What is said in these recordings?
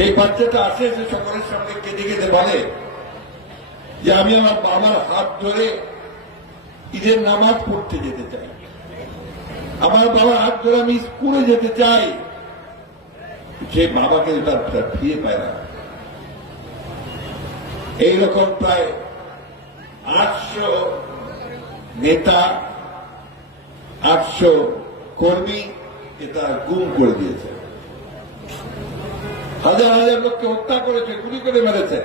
সেই বাচ্চাটা আসে এসে সকলের সামনে কেঁদে কেঁদে বলে যে, আমি আমার বাবার হাত ধরে ঈদের নামাজ পড়তে যেতে চাই। আমার বাবার হাত ধরে আমি স্কুলে যেতে চাই। সে বাবাকে তার ফিরে পায় না। এইরকম প্রায় আটশো নেতা, আটশো কর্মী এটা গুম করে দিয়েছে। হাজার হাজার লোককে হত্যা করেছে, গুলি করে মেরেছে।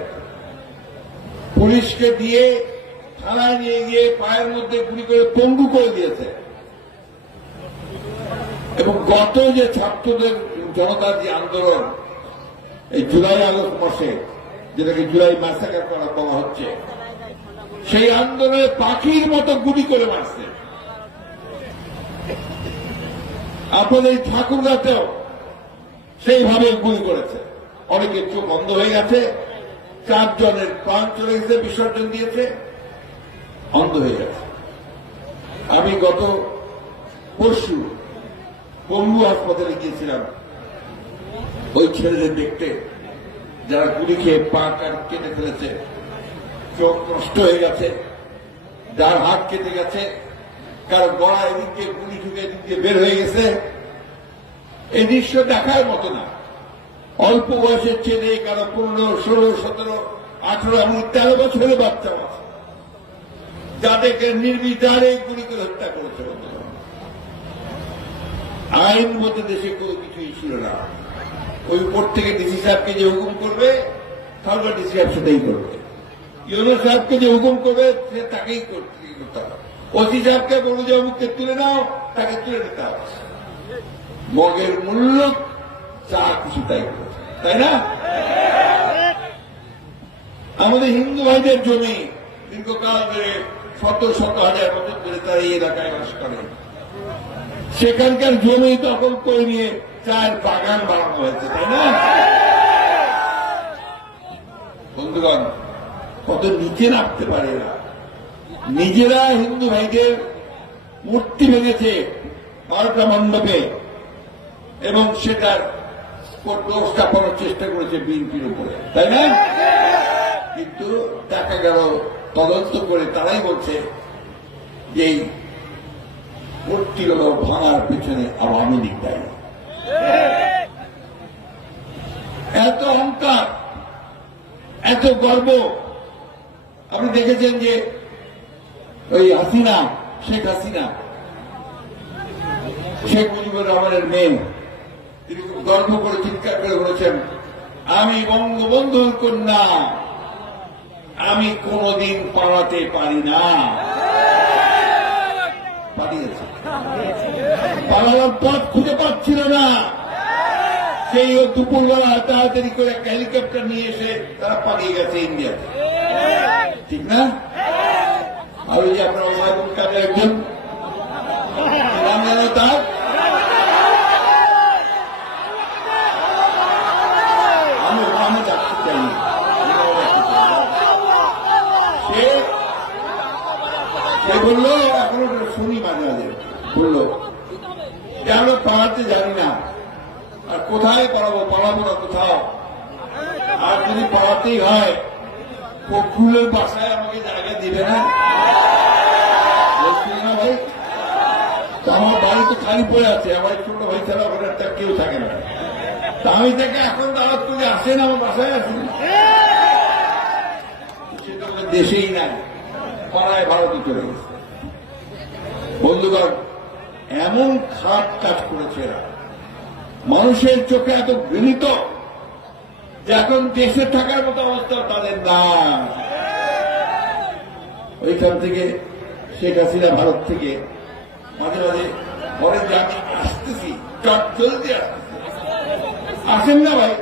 পুলিশকে দিয়ে থানায় নিয়ে গিয়ে পায়ের মধ্যে গুলি করে পঙ্গু করে দিয়েছে। এবং গত যে ছাত্রদের জনতার যে আন্দোলন, এই জুলাই আগস্ট মাসে, যেটাকে জুলাই মাসাকার করা বলা হচ্ছে, সেই আন্দোলনে পাখির মতো গুলি করে মারছে। আপনাদের এই ঠাকুরগাতেও সেইভাবে গুলি করেছে। অনেকের চোখ বন্ধ হয়ে গেছে, চারজনের প্রাণ চলে গেছে, বিসর্জন দিয়েছে অন্ধ হয়ে গেছে। আমি গত পরশু পঙ্গু হাসপাতালে গিয়েছিলাম। ওই ছেলেদের দেখতে, যারা গুলি খেয়ে পা কেটে ফেলেছে, চোখ নষ্ট হয়ে গেছে, যার হাত কেটে গেছে, কারও গলা এদিক দিয়ে গুলি ঢুকে এদিক দিয়ে বের হয়ে গেছে এই দৃশ্য দেখার মতো না। অল্প বয়সের ছেলে, কারও পনেরো, ষোলো, সতেরো, আঠারো এমন তেরো বছরের বাচ্চা আছে। যাদেরকে নির্বিচারে গুলি করে হত্যা করেছে আইন মতো দেশে কোনো কিছুই ছিল না। ওই উপর থেকে ডিসি সাহেবকে যে হুকুম করবে তাহলে ডিসি সাহেব সেটাই করবে। ইউনো সাহেবকে যে হুকুম করবে, সে তাকেই করতে হবে। ওসি সাহেবকে বলব যে অমুককে তুলে নাও, তাকে তুলে নিতে হবে। মগের মূল্য যা কিছু তাই তাই না? আমাদের হিন্দু ভাইদের জমি দীর্ঘকাল ধরে শত শত হাজার বছর ধরে তারা এই এলাকায় বাস করে। সেখানকার জমি দখল করে নিয়ে চার বাগান বানানো হয়েছে, তাই না? বন্ধুগণ কত নিচে নামতে পারে না। নিজেরা হিন্দু ভাইদের মূর্তি ভেঙেছে বারোটা মণ্ডপে। এবং সেটার স্থাপনের চেষ্টা করেছে বিএনপির উপরে। তাই না? কিন্তু দেখা গেল, তদন্ত করে তারাই বলছে যে মূর্তিগুলো ভাঙার পেছনে আওয়ামী লীগ দায়ী এত অহংকার, এত গর্ব। আপনি দেখেছেন যে ওই হাসিনা, শেখ হাসিনা, শেখ মুজিবুর রহমানের মেয়ে গর্ব করে চিৎকার করে বলেছেন, আমি বঙ্গবন্ধুর কন্যা, আমি কোনদিন পালাতে পারি না। পালিয়েছে। পালানোর পথ খুঁজে পাচ্ছিল না। সেই ও দুপুরবেলা তাড়াতাড়ি করে একটা হেলিকপ্টার নিয়ে এসে তারা পালিয়ে গেছে ইন্ডিয়াতে। ঠিক না? আর ওই যে আপনার একজন, নাম জানো তার আমি আমি ডাকতে চাই না। সে সে বলল এখন ওটা শুনি মাঝে মাঝে বলল যে আমরা পালাতে জানি না আর কোথায় পালাবো পালাবো না কোথাও আর যদি পালাতেই হয় ফখরুলের বাসায় আমাকে জায়গা দিবে না? ভাই। আমার বাড়ি তো খালি পড়ে আছে, আমার ছোট ভাই ছাড়া ওখানে একটা কেউ থাকে না। তা আমি থেকে এখন দাওয়াত করে আসেন আমার বাসায় আসেন সেটা দেশেই নাই, পাড়ায় ভারতে চলে গেছে। বন্ধুগণ, এমন খাট কাজ করেছে এরা। মানুষের চোখে এত ঘৃণিত যে এখন দেশে থাকার মতো অবস্থা, তাদের না ওইখান থেকে শেখ হাসিনা ভারত থেকে মাঝে মাঝে বলেন যে, আমি আসতেছি, চট আসেন না ভাই।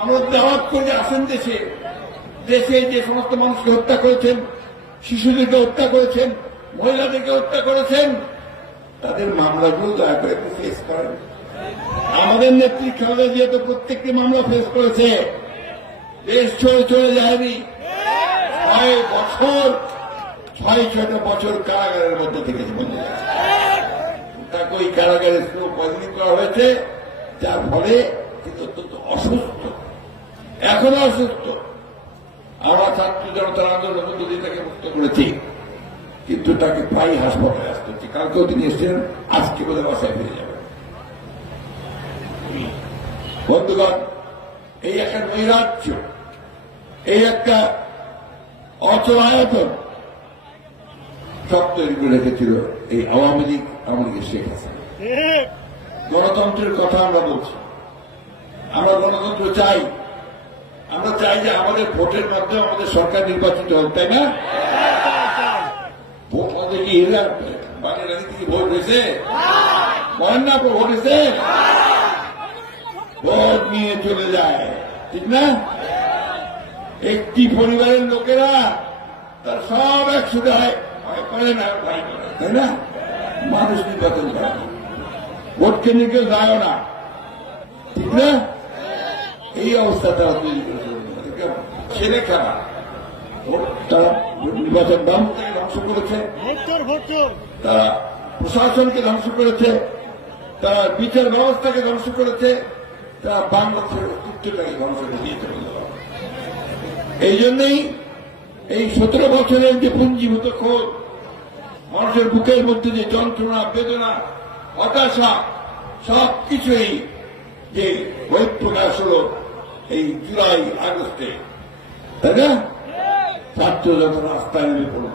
আমরা দাওয়াত করে, আসেন দেশে। দেশে যে সমস্ত মানুষকে হত্যা করেছেন, শিশুদেরকে হত্যা করেছেন, মহিলাদেরকে হত্যা করেছেন, তাদের মামলাগুলো দয়া করে ফেস করেন। আমাদের নেত্রী খালেদা জিয়া তো প্রত্যেকটি মামলা ফেস করেছে। দেশ ছেড়ে চলে যায়নি। ছয় বছর, ছয় ছয়টা বছর কারাগারের মধ্যে থেকেছে তাকে ওই কারাগারে স্লো পজিটিভ করা হয়েছে। যার ফলে তিনি অত্যন্ত অসুস্থ। এখনও অসুস্থ। আমরা ছাত্র জনতার আন্দোলন যদি তাকে মুক্ত করেছি, কিন্তু তাকে প্রায় হাসপাতালে আসতে হচ্ছে। কালকেও তিনি এসেছিলেন, আজকে বলে বাসায় ফিরে যাবেন। বন্ধুগণ, এই একটা নৈরাজ্য, এই একটা অচলায়তন সব তৈরি করে রেখেছিল এই আওয়ামী লীগ লীগের শেখ গণতন্ত্রের কথা আমরা বলছি। আমরা গণতন্ত্র চাই। আমরা চাই যে আমাদের ভোটের মাধ্যমে আমাদের সরকার নির্বাচিত হোক, তাই না? ভোট আমাদের কি বাংলা থেকে ভোট হয়েছে না ভোট হয়েছে ভোট নিয়ে চলে যায়। ঠিক না? একটি পরিবারের লোকেরা তার সব একসাথে হয়। ভয় করে না তাই না? মানুষ নির্বাচন করে। ভোট কেন্দ্রে কেউ যায় না। ঠিক না? এই অবস্থা তারা তৈরি করেছে। ছেলে খেলা। তারা নির্বাচন ব্যবস্থাকে ধ্বংস করেছে। তারা প্রশাসনকে ধ্বংস করেছে। তারা বিচার ব্যবস্থাকে ধ্বংস করেছে। তারা বাংলাদেশের অস্তিত্বটাকে ধ্বংস। এই জন্যই এই সতেরো বছরের যে পুঞ্জীভূত ক্ষোভ, মানুষের বুকের মধ্যে যে যন্ত্রণা, বেদনা, হতাশা, সব কিছুই যে বহিঃপ্রকাশ হল এই জুলাই, আগস্টে, তাই না ছাত্র যখন রাস্তায় নেমে পড়ল,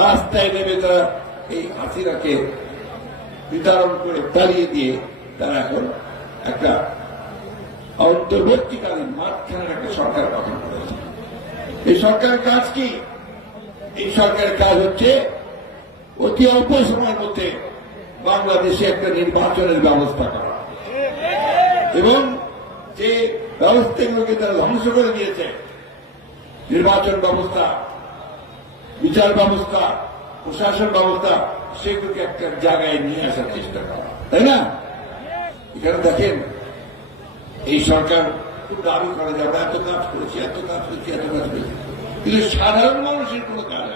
রাস্তায় নেমে তারা এই হাসিনাকে বিতরণ করে তাড়িয়ে দিয়ে তারা এখন একটা অন্তর্বর্তীকালীন মাঝখানের একটা সরকার গঠন করেছে। এই সরকারের কাজ কি? এই সরকারের কাজ হচ্ছে অতি অল্প সময়ের মধ্যে বাংলাদেশে একটা নির্বাচনের ব্যবস্থা করা। এবং যে ব্যবস্থাগুলোকে তারা ধ্বংস করে দিয়েছে, নির্বাচন ব্যবস্থা, বিচার ব্যবস্থা, প্রশাসন ব্যবস্থা, সেগুলোকে একটা জায়গায় নিয়ে আসার চেষ্টা করা। তাই না? এখানে দেখেন, এই সরকার খুব দাবি করে যে আমরা এত কাজ করেছি, এত কাজ করেছি, এত কাজ করেছি। কিন্তু সাধারণ মানুষের কোনো কাজ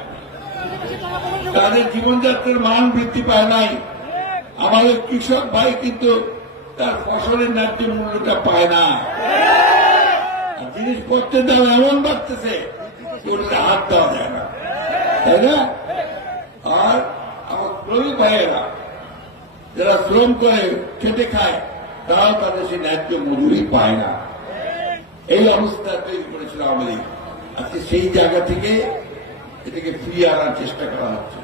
তাদের জীবনযাত্রার মান বৃদ্ধি পায় নাই। আমাদের কৃষক ভাই কিন্তু তার ফসলের ন্যায্য মূল্যটা পায় না। জিনিসপত্রের দাম এমন বাড়তেছে করলে হাত দেওয়া যায় না। তাই না? আর আমার শ্রমিক ভাইয়েরা, যারা শ্রম করে খেটে খায় তারাও তাদের সেই ন্যায্য মজুরি পায় না। এই অবস্থা তৈরি করেছিল আওয়ামী আজকে সেই জায়গা থেকে এটাকে ফিরিয়ে আনার চেষ্টা করা হচ্ছে।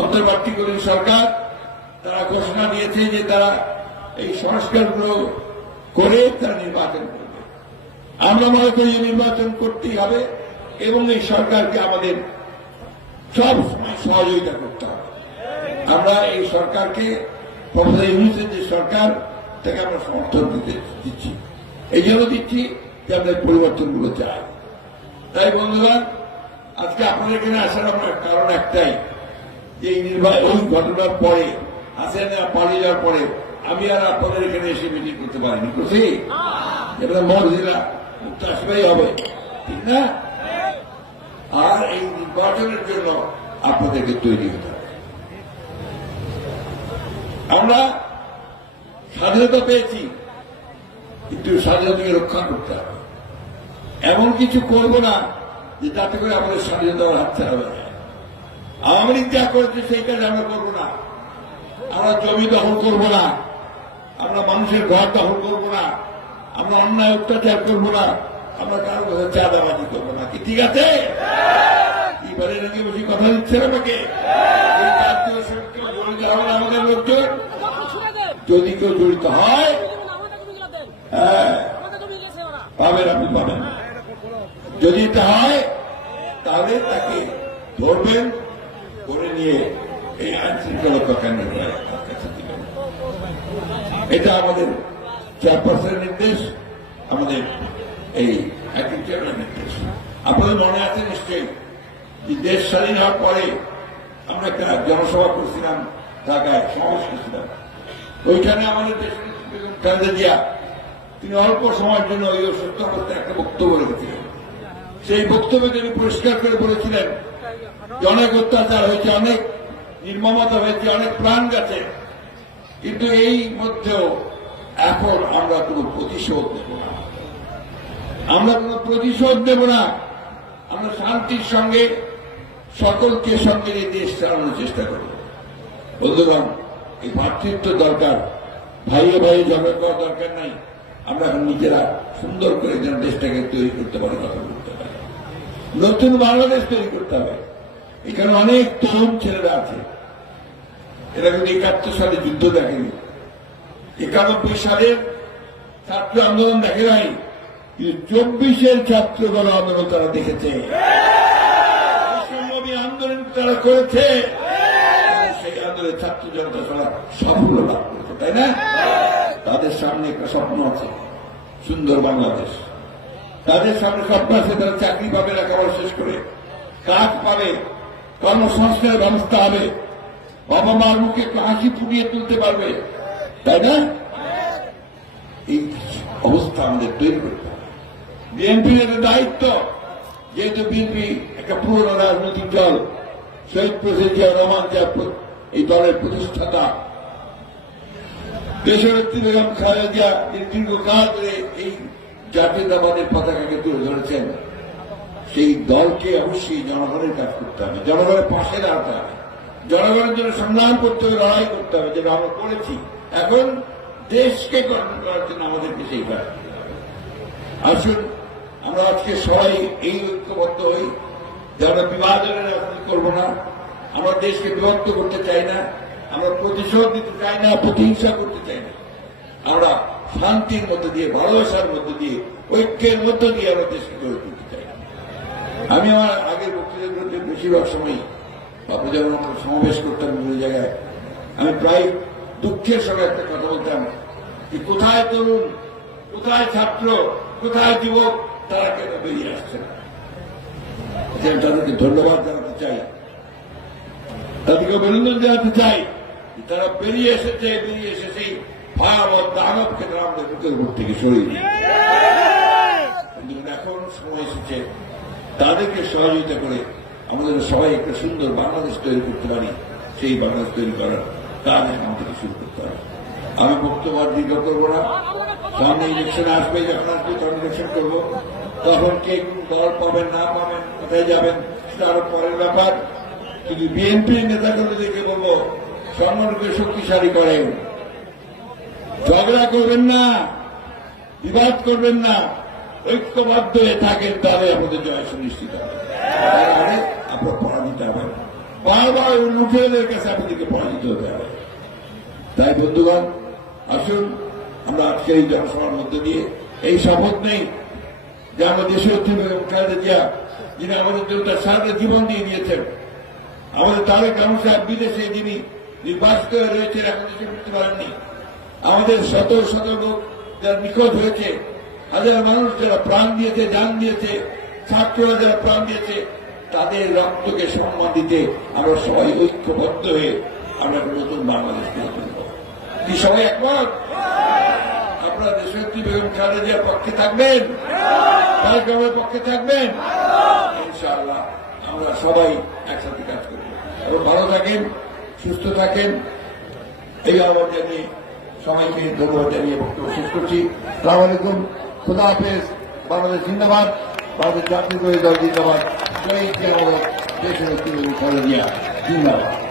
অন্তর্বর্তীকালীন সরকার তারা ঘোষণা দিয়েছে যে তারা এই সংস্কারগুলো করে তারা নির্বাচন করবে। আমরা মনে করি নির্বাচন করতেই হবে এবং এই সরকারকে আমাদের সব সহযোগিতা করতে হবে। আমরা এই সরকারকে প্রফেসর ইউনিসের যে সরকার তাকে আমরা সমর্থন দিতে দিচ্ছি। এই জন্য দিচ্ছি যে আমরা পরিবর্তনগুলো চাই। তাই বন্ধুগণ আজকে আপনাদের এখানে আসার আমার কারণ একটাই, যে এই নির্বাচন ঘটনার পরে হাসিনা পালিয়ে যাওয়ার পরে, আমি আর আপনাদের এখানে এসে মিটিং করতে পারিনি। করছি এবার মর্জিরা মুক্তাসবাই হবে। ঠিক না? আর এই নির্বাচনের জন্য আপনাদেরকে তৈরি হতে হবে। আমরা স্বাধীনতা পেয়েছি, কিন্তু স্বাধীনতাকে রক্ষা করতে হবে। এমন কিছু করব না যে যাতে করে আমাদের স্বাধীনতার হাতছাড়া হয়ে যায়। আওয়ামী লীগ যা করেছে সেই কাজ আমরা করব না। আমরা জমি দখল করব না। আমরা মানুষের ঘর দখল করব না। আমরা অন্যায় অত্যাচার করব না। আমরা কারও কাছে চাঁদাবাজি করব না। কি ঠিক আছে? এবারে নাকি বেশি কথা দিচ্ছে আমাকে? আমাদের লোকজন? যদি কেউ জড়িত হয় হ্যাঁ যদি এটা হয়, তাহলে তাকে ধরবেন করে নিয়ে এই আইন শৃঙ্খলা কাছে এটা আমাদের চেয়ারপারসনের নির্দেশ, আমাদের এই অ্যাগ্রিকালচারের নির্দেশ। আপনাদের মনে আছে নিশ্চয়ই যে দেশ স্বাধীন হওয়ার পরে আমরা একটা জনসভা করছিলাম, ঢাকায়, সমাবেশ করছিলাম। ওইখানে আমাদের দেশ খালেদা জিয়া, তিনি অল্প সময়ের জন্য ওই অসুস্থ অবস্থায় একটা বক্তব্য রেখেছিলেন। সেই বক্তব্যে তিনি পরিষ্কার করে বলেছিলেন, অনেক অত্যাচার হয়েছে, অনেক নির্মমতা হয়েছে, অনেক প্রাণ গেছে। কিন্তু এই মধ্যেও এখন আমরা কোনো প্রতিশোধ নেব না। আমরা কোনো প্রতিশোধ দেব না। আমরা শান্তির সঙ্গে, সকলকে সঙ্গে দেশ চালানোর চেষ্টা করব। বন্ধুগণ এই ভাতৃত্ব দরকার। ভাইয়ে ভাইয়ে ঝগড়া করা দরকার নাই। আমরা এখন নিজেরা সুন্দর করে যেন দেশটাকে তৈরি করতে পারি, কথা বলতে পারি। নতুন বাংলাদেশ তৈরি করতে হবে। এখানে অনেক তরুণ ছেলেরা আছে। এরা কিন্তু একাত্তর সালে যুদ্ধ দেখেনি। একানব্বই সালের ছাত্র আন্দোলন দেখে নাই। কিন্তু চব্বিশের ছাত্র গণ আন্দোলন তারা দেখেছে। আন্দোলন তারা করেছে সেই আন্দোলনের ছাত্র জনতা তারা সাফল্য তাই না? তাদের সামনে একটা স্বপ্ন আছে, সুন্দর বাংলাদেশ। তাদের সামনে স্বপ্ন আছে, তারা চাকরি পাবে লেখাপড়া শেষ করে। কাজ পাবে, কর্মসংস্থানের ব্যবস্থা হবে। বাবা মার মুখে একটু হাসি ফুটিয়ে তুলতে পারবে, তাই না? এই অবস্থা আমাদের তৈরি করতে হবে। বিএনপির একটা দায়িত্ব, যেহেতু বিএনপি একটা পুরনো রাজনৈতিক দল, শহীদ প্রেসিডেন্ট জিয়া রহমান যা এই দলের প্রতিষ্ঠাতা দেশনেত্রী বেগম খালেদা তিনি দীর্ঘকাল ধরে এই জাতীয়তাবাদের পতাকাকে তুলে ধরেছেন। সেই দলকে অবশ্যই জনগণের কাজ করতে হবে। জনগণের পাশে দাঁড়াতে হবে। জনগণের জন্য সংগ্রাম করতে হবে, লড়াই করতে হবে, যেটা আমরা করেছি এখন দেশকে গঠন করার জন্য আমাদেরকে সেই কাজ। আসুন, আমরা আজকে সবাই এই ঐক্যবদ্ধ হই। যে আমরা বিভাজনের রাজনীতি করব না। আমরা দেশকে বিভক্ত করতে চাই না। আমরা প্রতিশোধ দিতে চাই না, প্রতিহিংসা করতে চাই না। আমরা শান্তির মধ্য দিয়ে, ভালোবাসার মধ্য দিয়ে, ঐক্যের মধ্য দিয়ে আমরা দেশকে গড়ে তুলতে চাই। আমি আমার আগের বক্তৃতাগুলোতে বেশিরভাগ সময় বাপু আমরা সমাবেশ করতাম বিভিন্ন জায়গায়, আমি প্রায় দুঃখের সঙ্গে একটা কথা বলতাম যে কোথায় তরুণ, কোথায় ছাত্র, কোথায় যুবক, তারা কেন বেরিয়ে আসছে না? তাদেরকে ধন্যবাদ জানাতে চাই। তাদেরকে অভিনন্দন জানাতে চাই। তারা বেরিয়ে এসেছে, বেরিয়ে এসে সেই ভয়াবহ দানবকে তারা আমাদের বুকের উপর থেকে সরিয়ে। কিন্তু এখন সময় এসেছে। তাদেরকে সহযোগিতা করে আমাদের সবাই একটা সুন্দর বাংলাদেশ তৈরি করতে পারি। সেই বাংলাদেশ তৈরি করার কাজ আমাদেরকে শুরু করতে হবে। আমি বক্তব্য দীর্ঘ করব না। সামনে ইলেকশন আসবে, যখন আসবে তখন ইলেকশন করব। তখন কে দল পাবেন, না পাবেন, কোথায় যাবেন, সেটা আরও পরের ব্যাপার। কিন্তু বিএনপির নেতাগুলো দেখে বলব সম্মানকে শক্তিশালী করেন। ঝগড়া করবেন না, বিবাদ করবেন না, ঐক্যবদ্ধ হয়ে থাকেন তাহলে আমাদের জয় সুনিশ্চিত হবে। আপনার পরাজিত হবে। বারবার ওই লুটেদের কাছে আপনাদেরকে পরাজিত হতে হবে। তাই বন্ধুগণ, আসুন, আমরা আজকে এই জনসভার মধ্যে দিয়ে এই শপথ নেই। যে আমাদের বেগম খালেদা জিয়া, যিনি আমাদের জন্য তার সারাটা জীবন দিয়ে দিয়েছেন। আমাদের তারেক রহমান সাহেব বিদেশে যিনি নির্বাচিত রয়েছেন এখন দেশে ফিরতে পারেননি আমাদের শত শত লোক যারা নিখোঁজ হয়েছে, হাজার মানুষ যারা প্রাণ দিয়েছে, জান দিয়েছে, ছাত্ররা যারা প্রাণ দিয়েছে, তাদের রক্তকে সম্মান দিতে আমরা সবাই ঐক্যবদ্ধ হয়ে আমরা একটা নতুন বাংলাদেশ গড়ে তুলব। কি সবাই একমত? আপনারা দেশনেত্রী বেগম খালেদা জিয়ার পক্ষে থাকবেন? তারেক রহমানের পক্ষে থাকবেন? ইনশাআল্লাহ, আমরা সবাই একসাথে কাজ করব। এবং ভালো থাকেন। সুস্থ থাকেন। এই আহ্বান জানিয়ে সবাইকে ধন্যবাদ জানিয়ে বক্তব্য শেষ করছি। সালাম আলাইকুম। খুদা হাফেজ। বাংলাদেশ জিন্দাবাদ। বাংলাদেশ জাতীয় দল জিন্দাবাদ। জয় জিয়া দেশের জিন্দাবাদ।